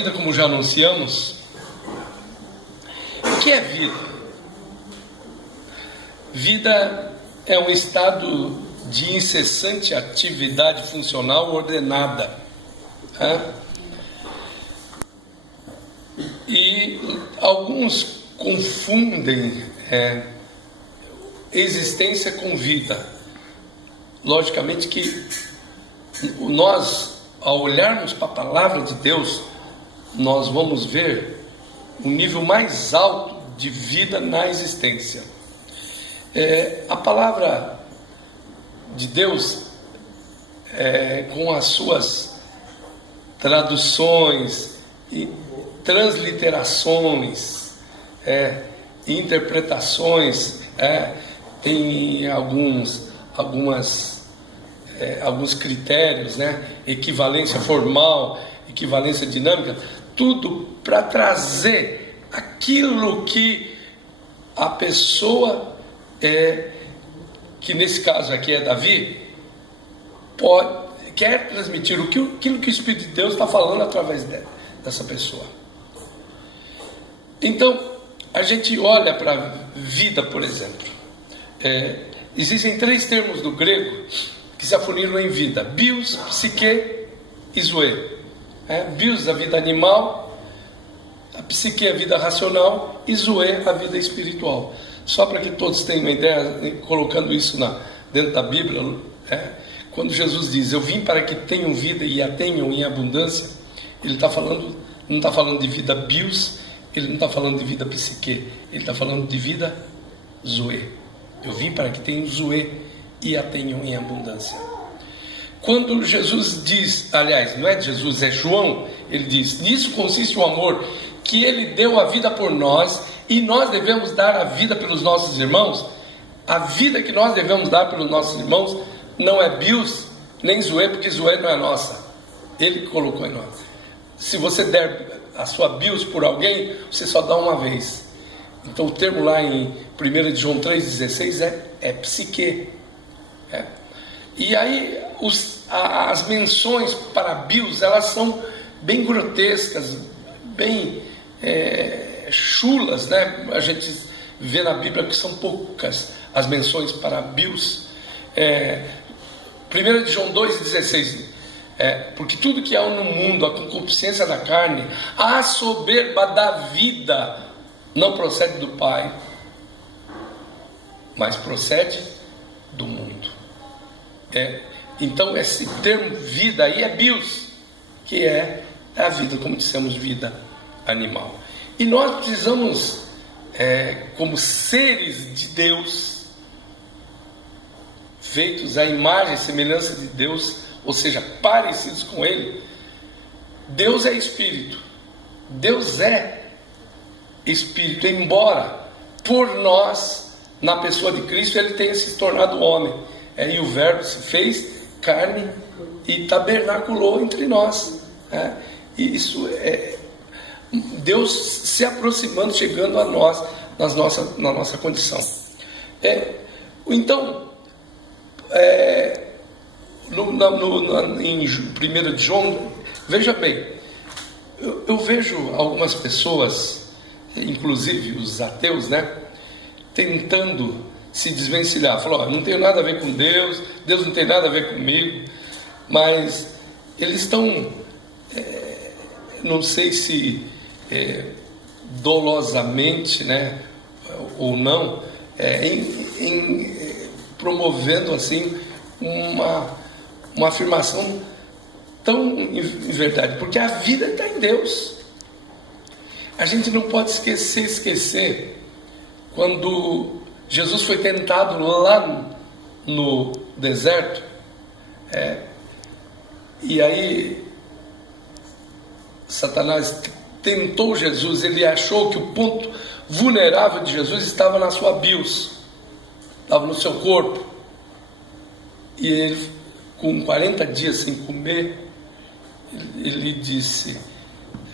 Vida, como já anunciamos, o que é vida? Vida é um estado de incessante atividade funcional ordenada. E alguns confundem existência com vida. Logicamente que nós, ao olharmos para a palavra de Deus, nós vamos ver um nível mais alto de vida na existência. A palavra de Deus, com as suas traduções e transliterações, interpretações, tem alguns critérios, equivalência formal, equivalência dinâmica, tudo para trazer aquilo que a pessoa, que nesse caso aqui é Davi, quer transmitir aquilo que o Espírito de Deus está falando através dessa pessoa. Então, a gente olha para a vida, por exemplo. Existem 3 termos do grego que se afuniram em vida: bios, psique e zoe. Bios, a vida animal; a psique, a vida racional; e zoe, a vida espiritual. Só para que todos tenham uma ideia, colocando isso dentro da Bíblia, quando Jesus diz: eu vim para que tenham vida e a tenham em abundância, ele não está falando de vida bios, ele não está falando de vida psique, ele está falando de vida zoe. Eu vim para que tenham zoe e a tenham em abundância. Quando Jesus diz, aliás, não é Jesus, é João, ele diz: nisso consiste o amor, que ele deu a vida por nós, e nós devemos dar a vida pelos nossos irmãos. A vida que nós devemos dar pelos nossos irmãos não é bios, nem zoe, porque zoe não é nossa, ele colocou em nós. Se você der a sua bios por alguém, você só dá uma vez. Então o termo lá em 1 João 3,16 é psique. E aí as menções para bios, elas são bem grotescas, bem chulas, A gente vê na Bíblia que são poucas as menções para bios. 1 João 2,16, porque tudo que há no mundo, a concupiscência da carne, a soberba da vida, não procede do Pai, mas procede do mundo. Então esse termo vida aí é bios, que é a vida, como dissemos, vida animal. E nós precisamos, como seres de Deus, feitos à imagem e semelhança de Deus, ou seja, parecidos com Ele. Deus é Espírito, Deus é Espírito, embora por nós, na pessoa de Cristo, Ele tenha se tornado homem, e o Verbo se fez carne e tabernaculou entre nós, e isso é Deus se aproximando, chegando a nós, na nossa condição. Então, em 1 João, veja bem, eu vejo algumas pessoas, inclusive os ateus, tentando se desvencilhar, falou: não tenho nada a ver com Deus, Deus não tem nada a ver comigo, mas eles estão, não sei se dolosamente, ou não, promovendo assim uma afirmação tão em verdade, porque a vida está em Deus. A gente não pode esquecer quando Jesus foi tentado lá no deserto, e aí Satanás tentou Jesus. Ele achou que o ponto vulnerável de Jesus estava na sua bios, estava no seu corpo, e ele, com 40 dias sem comer, ele disse: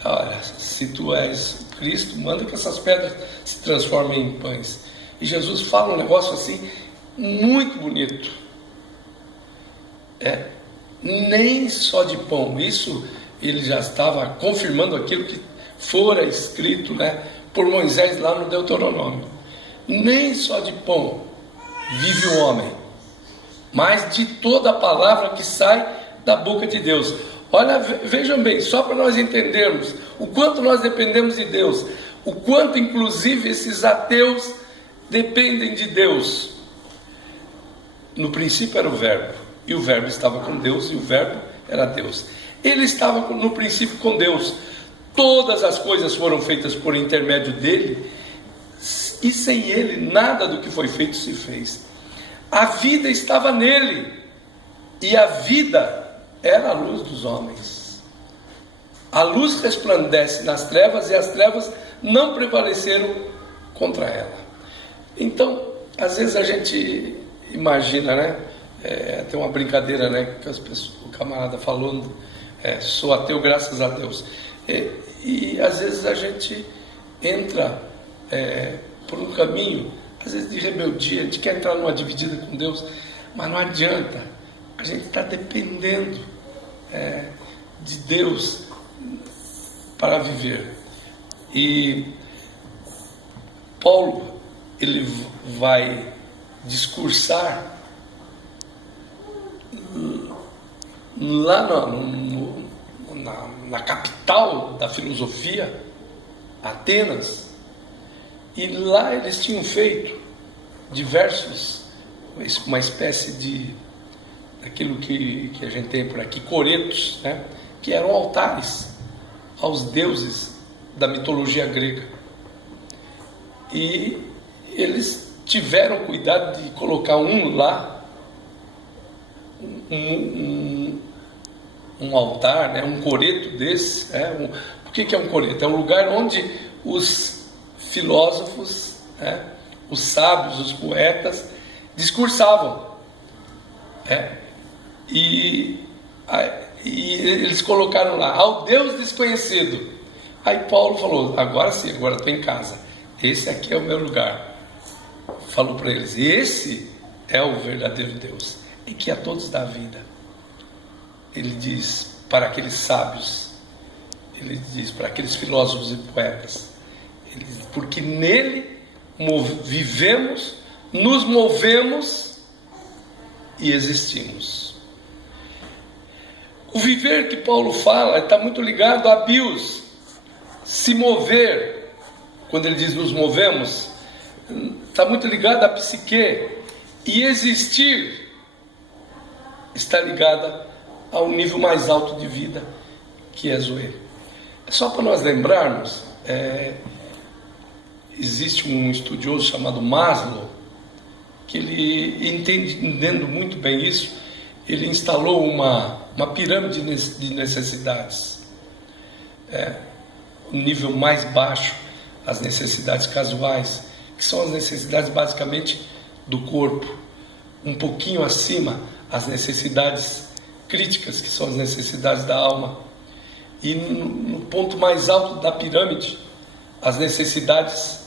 olha, se tu és Cristo, manda que essas pedras se transformem em pães. E Jesus fala um negócio assim muito bonito: nem só de pão. Isso ele já estava confirmando aquilo que fora escrito, né, por Moisés lá no Deuteronômio. Nem só de pão vive o homem, mas de toda a palavra que sai da boca de Deus. Olha, vejam bem, só para nós entendermos o quanto nós dependemos de Deus, o quanto inclusive esses ateus dependem de Deus. No princípio era o verbo, e o verbo estava com Deus, e o verbo era Deus. Ele estava no princípio com Deus. Todas as coisas foram feitas por intermédio dele, e sem ele nada do que foi feito se fez. A vida estava nele, e a vida era a luz dos homens. A luz resplandece nas trevas, e as trevas não prevaleceram contra ela. Então, às vezes a gente imagina, né? Tem uma brincadeira, né? Que o camarada falou, sou ateu graças a Deus. E às vezes a gente entra por um caminho, às vezes de rebeldia, a gente quer entrar numa dividida com Deus, mas não adianta, a gente está dependendo de Deus para viver. E Paulo, ele vai discursar lá na capital da filosofia, Atenas, e lá eles tinham feito diversos, uma espécie de, aquilo que a gente tem por aqui, coretos, né? Que eram altares aos deuses da mitologia grega. E eles tiveram cuidado de colocar lá, um altar, né? Um coreto desse. Por que é um coreto? É um lugar onde os filósofos, os sábios, os poetas discursavam. E eles colocaram lá, ao Deus desconhecido. Aí Paulo falou, agora sim, agora estou em casa, esse aqui é o meu lugar. Falou para eles, esse é o verdadeiro Deus, e que a todos dá vida. Ele diz para aqueles sábios, ele diz para aqueles filósofos e poetas, ele diz, porque nele vivemos, nos movemos e existimos. O viver que Paulo fala está muito ligado a bios, se mover. Quando ele diz nos movemos, está muito ligado à psique, e existir está ligada a um nível mais alto de vida, que é Zoe. Só para nós lembrarmos, existe um estudioso chamado Maslow, que ele, entendendo muito bem isso, ele instalou uma pirâmide de necessidades. O nível mais baixo, as necessidades casuais, que são as necessidades basicamente do corpo. Um pouquinho acima, as necessidades críticas, que são as necessidades da alma. E no ponto mais alto da pirâmide, as necessidades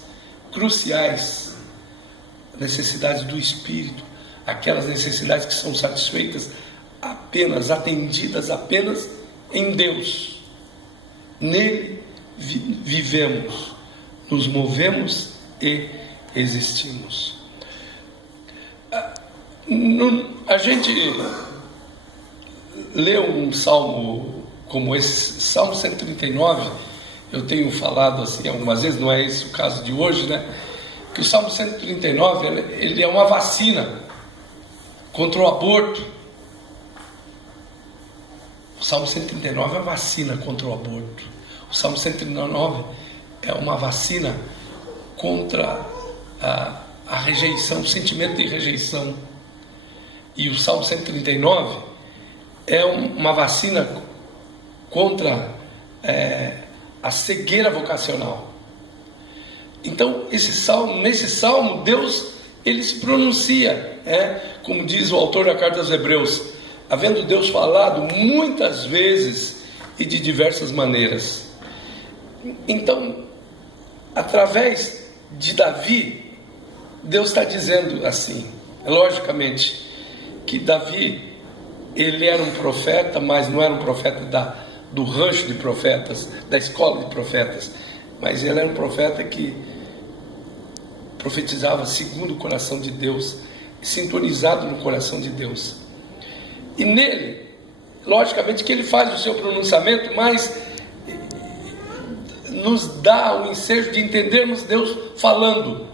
cruciais, necessidades do espírito, aquelas necessidades que são satisfeitas apenas, atendidas apenas em Deus. Nele vivemos, nos movemos e existimos. A gente lê um salmo como esse, Salmo 139, eu tenho falado assim algumas vezes, não é esse o caso de hoje, né? Que o Salmo 139, ele é uma vacina contra o aborto. O Salmo 139 é uma vacina contra o aborto. O Salmo 139 é uma vacina contra a rejeição, o sentimento de rejeição. E o Salmo 139 é uma vacina contra a cegueira vocacional. Então, nesse salmo, Deus, ele se pronuncia, como diz o autor da carta aos Hebreus, havendo Deus falado muitas vezes e de diversas maneiras. Então, através de Davi, Deus está dizendo assim, logicamente, que Davi, ele era um profeta, mas não era um profeta do rancho de profetas, da escola de profetas, mas ele era um profeta que profetizava segundo o coração de Deus, sintonizado no coração de Deus. E nele, logicamente que ele faz o seu pronunciamento, mas nos dá o ensejo de entendermos Deus falando: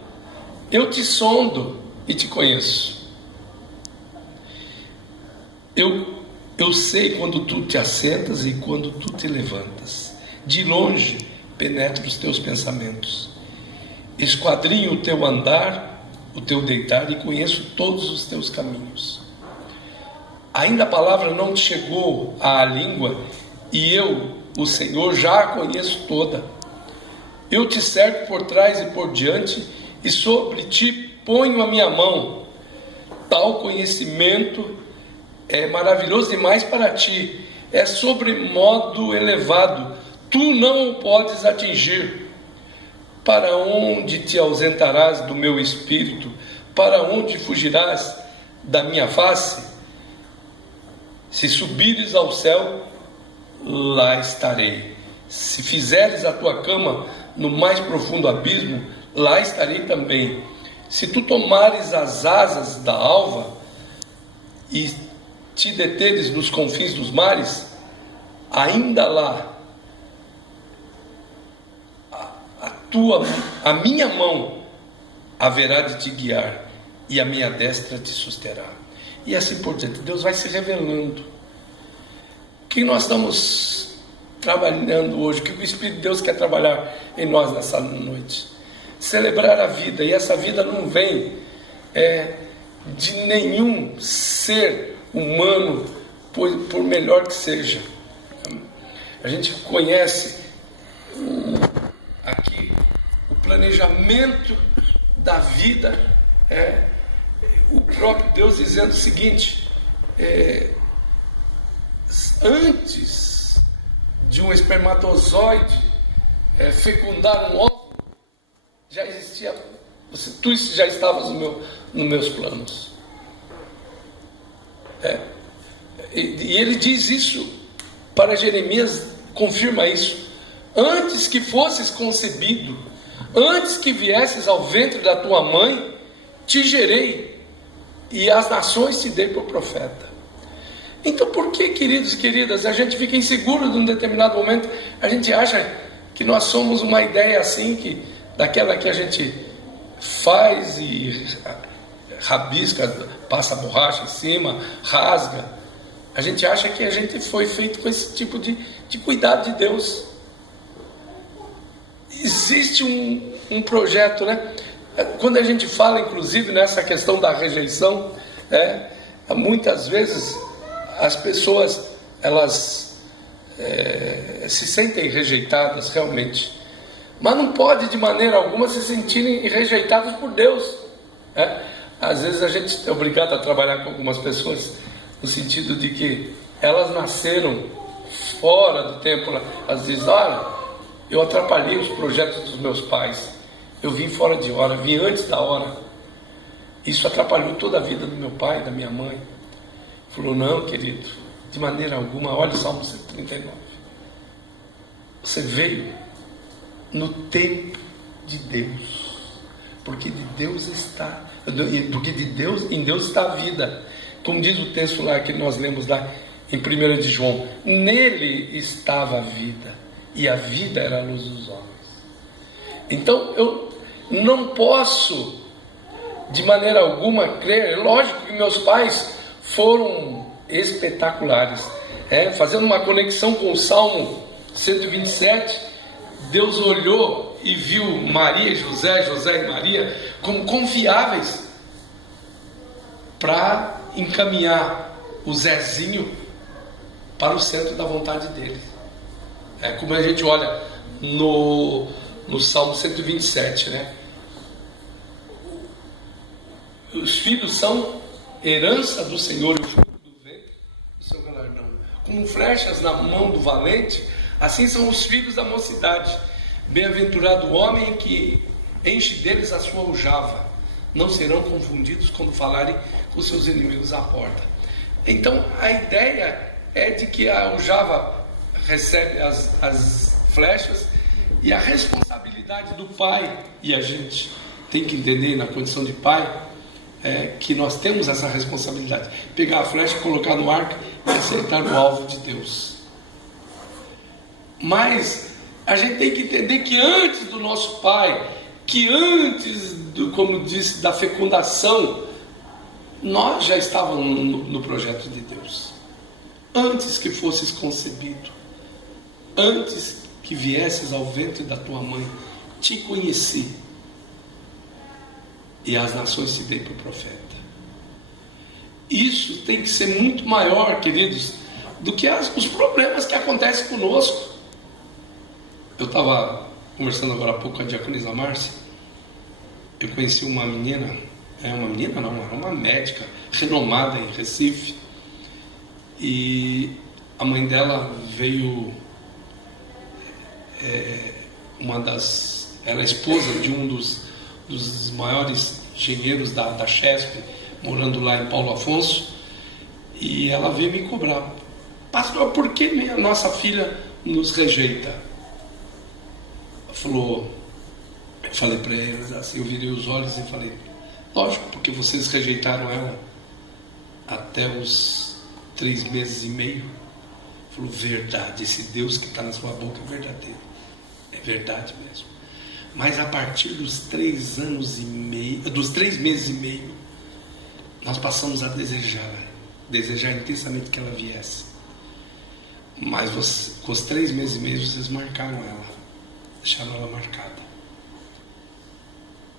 eu te sondo e te conheço. Eu sei quando tu te assentas e quando tu te levantas. De longe penetro os teus pensamentos. Esquadrinho o teu andar, o teu deitar, e conheço todos os teus caminhos. Ainda a palavra não te chegou à língua, e eu, o Senhor, já a conheço toda. Eu te cerco por trás e por diante, e sobre ti ponho a minha mão. Tal conhecimento é maravilhoso demais para ti, é sobremodo elevado, tu não o podes atingir. Para onde te ausentarás do meu espírito? Para onde fugirás da minha face? Se subires ao céu, lá estarei. Se fizeres a tua cama no mais profundo abismo, lá estarei também. Se tu tomares as asas da alva e te deteres nos confins dos mares, ainda lá a minha mão haverá de te guiar, e a minha destra te susterá. E assim por diante. Deus vai se revelando. O que nós estamos trabalhando hoje? O que o Espírito de Deus quer trabalhar em nós nessa noite? Celebrar a vida. E essa vida não vem de nenhum ser humano, por melhor que seja. A gente conhece aqui o planejamento da vida, o próprio Deus dizendo o seguinte: antes de um espermatozoide fecundar um óvulo, já existia, tu já estavas nos meus planos. E ele diz isso para Jeremias, confirma isso: antes que fosses concebido, antes que viesses ao ventre da tua mãe, te gerei, e as nações te dei por profeta. Então por que, queridos e queridas, a gente fica inseguro de um determinado momento? A gente acha que nós somos uma ideia assim, daquela que a gente faz e rabisca, passa borracha em cima, rasga. A gente acha que a gente foi feito com esse tipo de cuidado de Deus. Existe um projeto, né? Quando a gente fala, inclusive, nessa questão da rejeição, muitas vezes as pessoas, elas se sentem rejeitadas realmente, mas não pode de maneira alguma se sentirem rejeitadas por Deus. Às vezes a gente é obrigado a trabalhar com algumas pessoas no sentido de que elas nasceram fora do tempo. Às vezes, olha, eu atrapalhei os projetos dos meus pais, eu vim fora de hora, vim antes da hora, isso atrapalhou toda a vida do meu pai, da minha mãe. Falou: não, querido, de maneira alguma. Olha o Salmo 139, você veio no tempo de Deus, porque de Deus está, porque em Deus está a vida, como diz o texto lá que nós lemos lá em 1 de João: nele estava a vida, e a vida era a luz dos homens. Então eu não posso de maneira alguma crer. Lógico que meus pais foram espetaculares, fazendo uma conexão com o Salmo 127, Deus olhou e viu Maria e José, José e Maria como confiáveis para encaminhar o Zezinho para o centro da vontade dele. Como a gente olha no Salmo 127, né? Os filhos são herança do Senhor, e o fruto do ventre do seu galardão. Como flechas na mão do valente, assim são os filhos da mocidade. Bem-aventurado o homem que enche deles a sua aljava. Não serão confundidos quando falarem com seus inimigos à porta. Então a ideia é de que a aljava recebe as flechas, e a responsabilidade do pai, e a gente tem que entender na condição de pai, que nós temos essa responsabilidade, pegar a flecha, colocar no arco e acertar no alvo de Deus. Mas a gente tem que entender que antes do nosso pai, que antes como disse, da fecundação, nós já estávamos no projeto de Deus. Antes que fosses concebido, antes que viesses ao ventre da tua mãe, te conheci, e as nações te dei por profeta. Isso tem que ser muito maior, queridos, do que os problemas que acontecem conosco. Eu estava conversando agora há pouco com a diaconisa Márcia. Eu conheci uma menina, era uma médica renomada em Recife, e a mãe dela veio, era esposa de um dos maiores engenheiros da Chesp, morando lá em Paulo Afonso, e ela veio me cobrar: pastor, por que a nossa filha nos rejeita? Eu falei para eles assim, eu virei os olhos e falei: lógico, porque vocês rejeitaram ela até os 3 meses e meio. Falou: verdade, esse Deus que está na sua boca é verdadeiro, é verdade mesmo. Mas a partir dos 3 meses e meio, nós passamos a desejar intensamente que ela viesse. Mas com os 3 meses e meio vocês marcaram ela, deixaram ela marcada.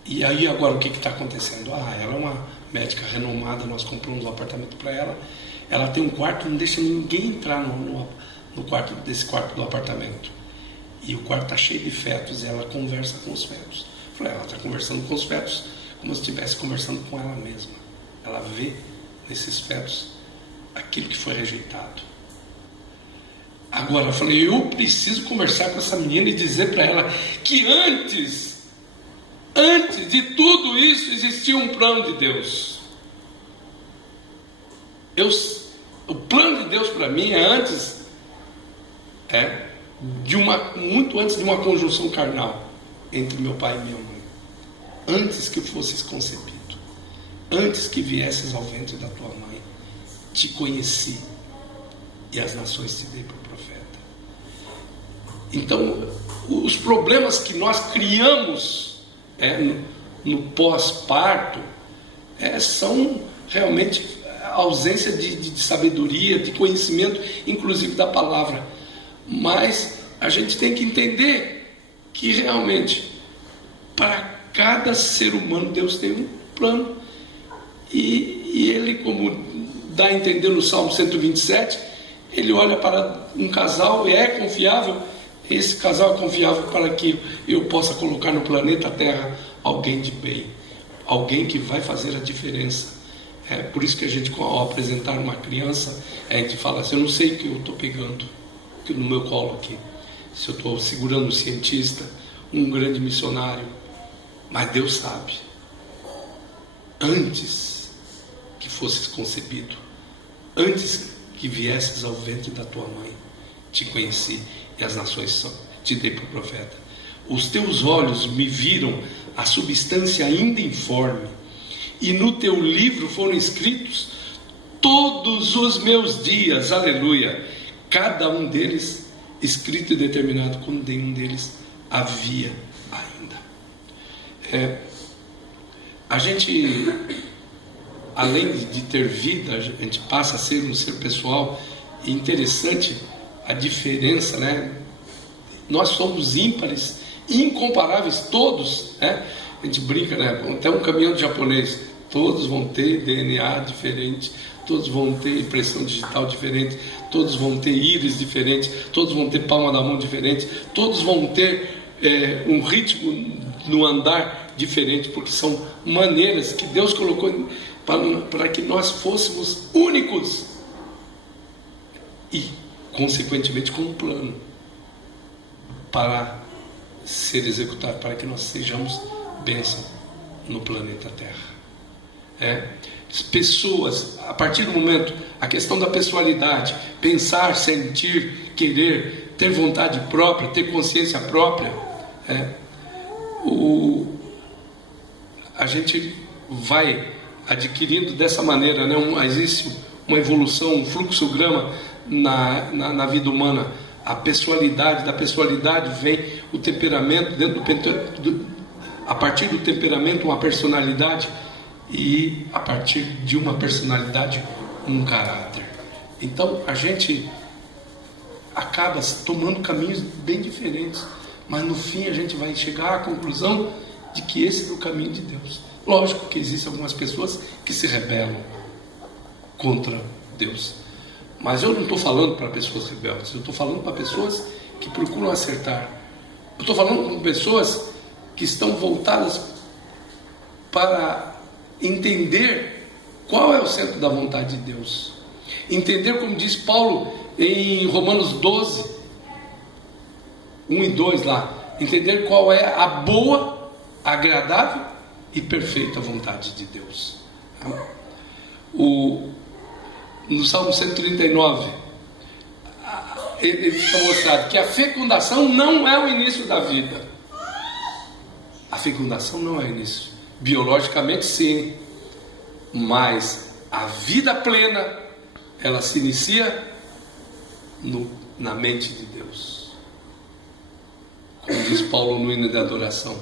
E aí agora o que está acontecendo? Ela é uma médica renomada, nós compramos um apartamento para ela. Ela tem um quarto, não deixa ninguém entrar no quarto do apartamento. E o quarto está cheio de fetos, e ela conversa com os fetos. Eu falei: ela está conversando com os fetos como se estivesse conversando com ela mesma. Ela vê nesses fetos aquilo que foi rejeitado. Agora eu falei: eu preciso conversar com essa menina e dizer para ela que antes de tudo isso existia um plano de Deus. O plano de Deus para mim é muito antes de uma conjunção carnal entre meu pai e minha mãe. Antes que fosses concebido, antes que viesses ao ventre da tua mãe, te conheci, e as nações te dei por profeta. Então, os problemas que nós criamos no pós-parto são realmente a ausência de sabedoria, de conhecimento, inclusive da palavra. Mas a gente tem que entender que realmente para cada ser humano Deus tem um plano, e ele, como dá a entender no Salmo 127, ele olha para um casal e é confiável. Esse casal é confiável para que eu possa colocar no planeta Terra alguém de bem, alguém que vai fazer a diferença. Por isso que a gente, ao apresentar uma criança, a gente fala assim: eu não sei o que eu estou pegando no meu colo aqui, se eu estou segurando um cientista, um grande missionário, mas Deus sabe. Antes que fosses concebido, antes que viesses ao ventre da tua mãe, te conheci, e as nações te dei por profeta. Os teus olhos me viram a substância ainda informe, e no teu livro foram escritos todos os meus dias, aleluia, cada um deles escrito e determinado quando nenhum deles havia ainda. A gente, além de ter vida, a gente passa a ser um ser pessoal. E interessante a diferença, né? Nós somos ímpares, incomparáveis todos, né? A gente brinca, né? Até um caminhão de japonês, todos vão ter DNA diferente, todos vão ter impressão digital diferente, todos vão ter íris diferente, todos vão ter palma da mão diferente, todos vão ter um ritmo no andar diferente, porque são maneiras que Deus colocou para que nós fôssemos únicos, e consequentemente com um plano para ser executado, para que nós sejamos bênção no planeta Terra. pessoas, a partir do momento, a questão da pessoalidade, pensar, sentir, querer, ter vontade própria, ter consciência própria, a gente vai adquirindo dessa maneira, né? Existe uma evolução, um fluxograma na vida humana. A pessoalidade, da pessoalidade vem o temperamento, a partir do temperamento uma personalidade, e a partir de uma personalidade um caráter. Então a gente acaba tomando caminhos bem diferentes, mas no fim a gente vai chegar à conclusão de que esse é o caminho de Deus. Lógico que existem algumas pessoas que se rebelam contra Deus, mas eu não estou falando para pessoas rebeldes, eu estou falando para pessoas que procuram acertar. Eu estou falando com pessoas que estão voltadas para entender qual é o centro da vontade de Deus, entender, como diz Paulo em Romanos 12, 1 e 2 lá, entender qual é a boa, agradável e perfeita vontade de Deus. No Salmo 139 ele fica mostrado que a fecundação não é o início da vida. A fecundação não é o início, biologicamente sim, mas a vida plena ela se inicia na mente de Deus, como diz Paulo no hino de adoração.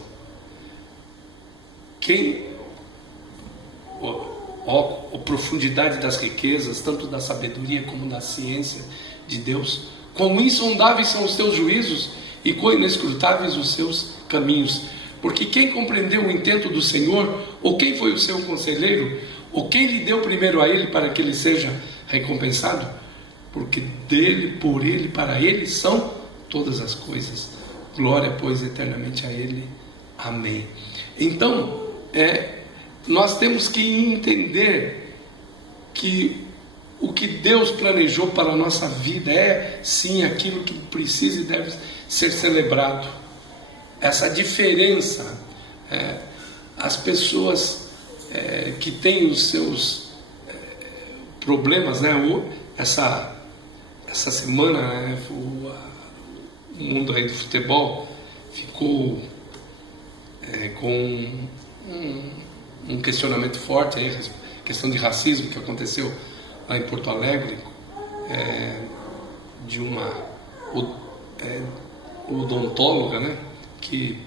A profundidade das riquezas, tanto da sabedoria como da ciência de Deus, quão insondáveis são os teus juízos e quão inescrutáveis os seus caminhos. Porque quem compreendeu o intento do Senhor, ou quem foi o seu conselheiro, ou quem lhe deu primeiro a ele para que ele seja recompensado? Porque dele, por ele, para ele são todas as coisas. Glória, pois, eternamente a ele. Amém. Então, nós temos que entender que o que Deus planejou para a nossa vida é sim aquilo que precisa e deve ser celebrado. Essa diferença, as pessoas que têm os seus problemas, né? Essa semana, né, o mundo aí do futebol ficou com um questionamento forte aí, questão de racismo que aconteceu lá em Porto Alegre, de uma odontóloga, né, que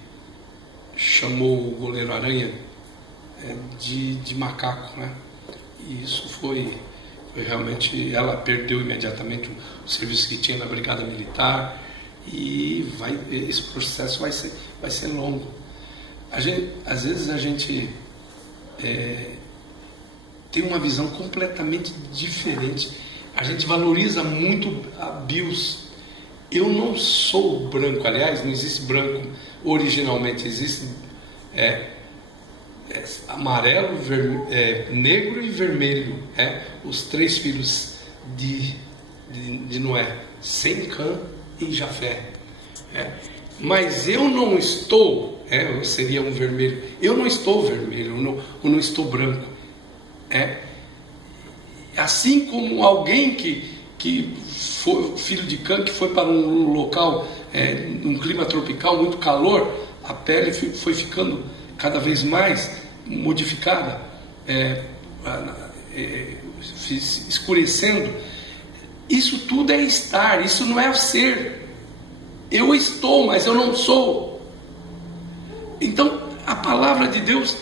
chamou o goleiro Aranha de macaco, né? E isso foi realmente, ela perdeu imediatamente o serviço que tinha na Brigada Militar, e esse processo vai ser longo. Às vezes a gente tem uma visão completamente diferente. A gente valoriza muito a BIOS. Eu não sou branco, aliás, não existe branco originalmente, existe amarelo, negro e vermelho, os três filhos de Noé, Sem, Cã e Jafé. Mas eu não estou, eu seria um vermelho, eu não estou vermelho, eu não estou branco. Assim como alguém que foi filho de Cã, que foi para um local, um clima tropical, muito calor, a pele foi ficando cada vez mais modificada, escurecendo. Isso tudo é estar, isso não é ser. Eu estou, mas eu não sou. Então a palavra de Deus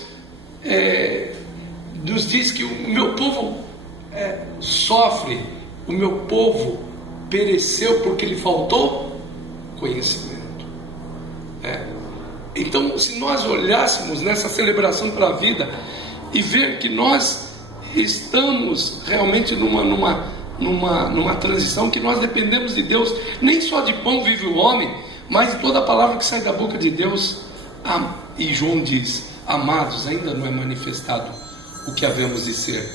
nos diz que o meu povo sofre, o meu povo pereceu porque lhe faltou conhecimento. Então, se nós olhássemos nessa celebração para a vida e ver que nós estamos realmente numa transição, que nós dependemos de Deus, nem só de pão vive o homem, mas de toda a palavra que sai da boca de Deus. E João diz: amados, ainda não é manifestado o que havemos de ser,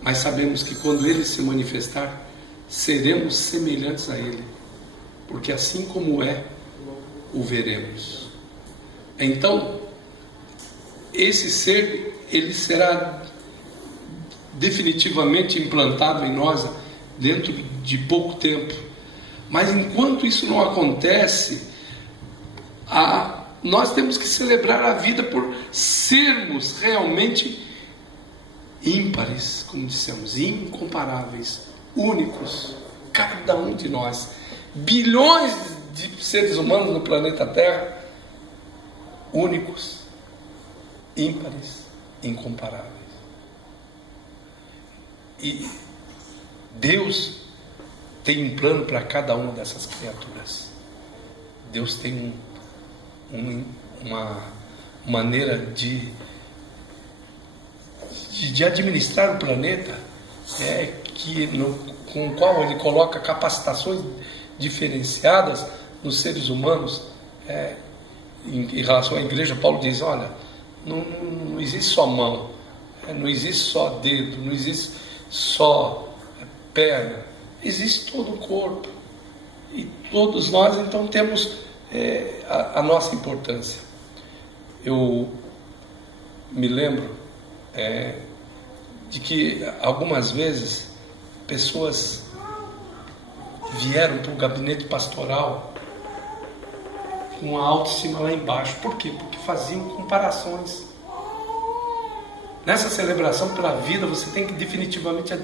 mas sabemos que quando Ele se manifestar, seremos semelhantes a Ele, porque assim como o veremos. Então, esse ser, ele será definitivamente implantado em nós dentro de pouco tempo. Mas enquanto isso não acontece, nós temos que celebrar a vida por sermos realmente ímpares, como dissemos, incomparáveis, únicos, cada um de nós. Bilhões de seres humanos no planeta Terra, únicos, ímpares, incomparáveis. E Deus tem um plano para cada uma dessas criaturas. Deus tem uma maneira de administrar o planeta com o qual Ele coloca capacitações diferenciadas nos seres humanos. Em relação à igreja, Paulo diz, olha, não existe só mão, não existe só dedo, não existe só perna, existe todo o corpo, e todos nós então temos a nossa importância. Eu me lembro de que algumas vezes pessoas vieram para o gabinete pastoral com a autoestima lá embaixo. Por quê? Porque faziam comparações. Nessa celebração pela vida, você tem que definitivamente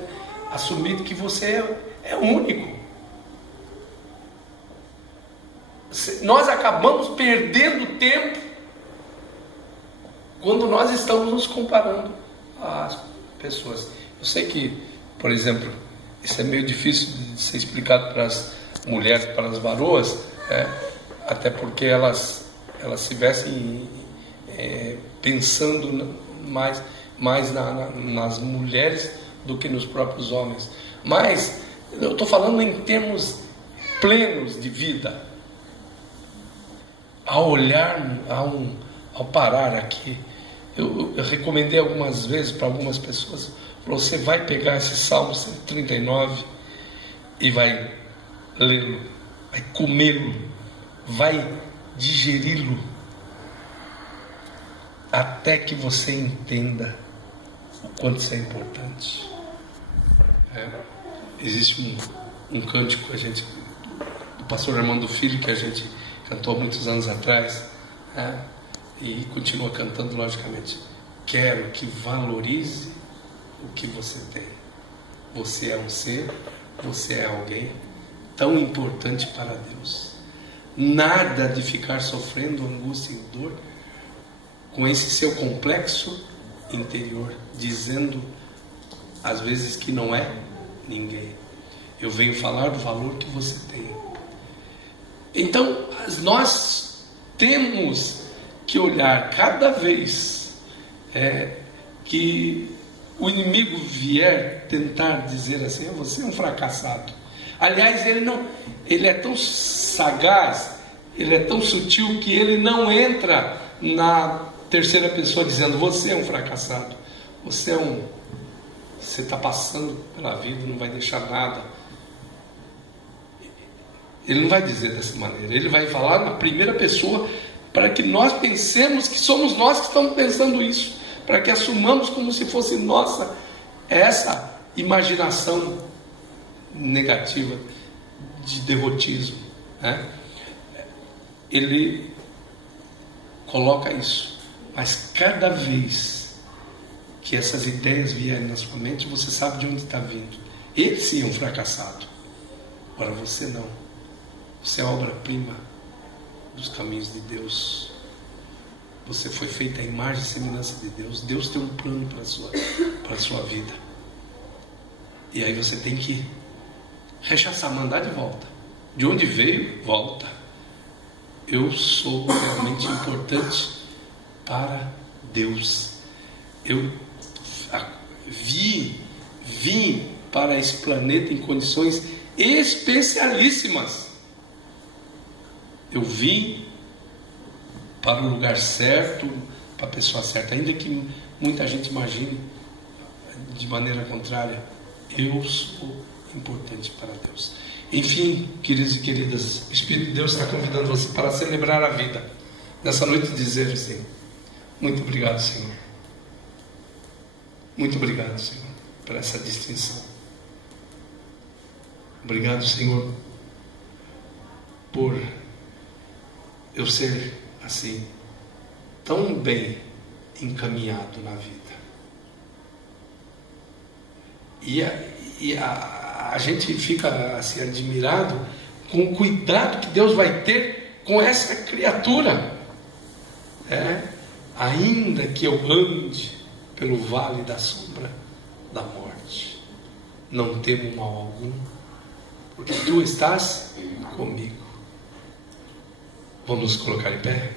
assumir que você é único. Nós acabamos perdendo tempo quando nós estamos nos comparando às pessoas. Eu sei que, por exemplo, isso é meio difícil de ser explicado para as mulheres, para as varoas, até porque elas se vestem pensando mais nas mulheres do que nos próprios homens. Mas eu estou falando em termos plenos de vida. Ao olhar, ao parar aqui, eu recomendei algumas vezes para algumas pessoas, você vai pegar esse Salmo 139 e vai lê-lo, vai comê-lo, vai digeri-lo, até que você entenda o quanto isso é importante. Existe um cântico do pastor Armando Filho, que a gente cantou há muitos anos atrás, e continua cantando, logicamente. Quero que valorize o que você tem. Você é um ser, você é alguém tão importante para Deus. Nada de ficar sofrendo angústia e dor com esse seu complexo interior, dizendo às vezes que não é ninguém. Eu venho falar do valor que você tem. Então nós temos que olhar cada vez que o inimigo vier tentar dizer assim, você é um fracassado. Aliás, ele é tão sagaz, ele é tão sutil, que ele não entra na terceira pessoa dizendo, você é um fracassado, você está passando pela vida, não vai deixar nada. Ele não vai dizer dessa maneira, ele vai falar na primeira pessoa, para que nós pensemos que somos nós que estamos pensando isso, para que assumamos como se fosse nossa essa imaginação negativa de derrotismo, Ele coloca isso, mas cada vez que essas ideias vierem na sua mente, você sabe de onde está vindo. Ele sim é um fracassado, agora você não. Você é a obra-prima dos caminhos de Deus. Você foi feita à imagem e semelhança de Deus. Deus tem um plano para a sua vida. E aí você tem que rechaçar, mandar de volta. De onde veio, volta. Eu sou realmente importante para Deus. Eu vim para esse planeta em condições especialíssimas. Eu vim para o lugar certo, para a pessoa certa, ainda que muita gente imagine de maneira contrária. Eu sou importante para Deus. Enfim, queridos e queridas, o Espírito de Deus está convidando você para celebrar a vida nessa noite, dizer assim, muito obrigado, Senhor. Muito obrigado, Senhor, para essa distinção. Obrigado, Senhor, por eu ser assim, tão bem encaminhado na vida. E a gente fica assim admirado com o cuidado que Deus vai ter com essa criatura. Ainda que eu ande pelo vale da sombra da morte, não temo mal algum, porque tu estás comigo. Vamos nos colocar em pé?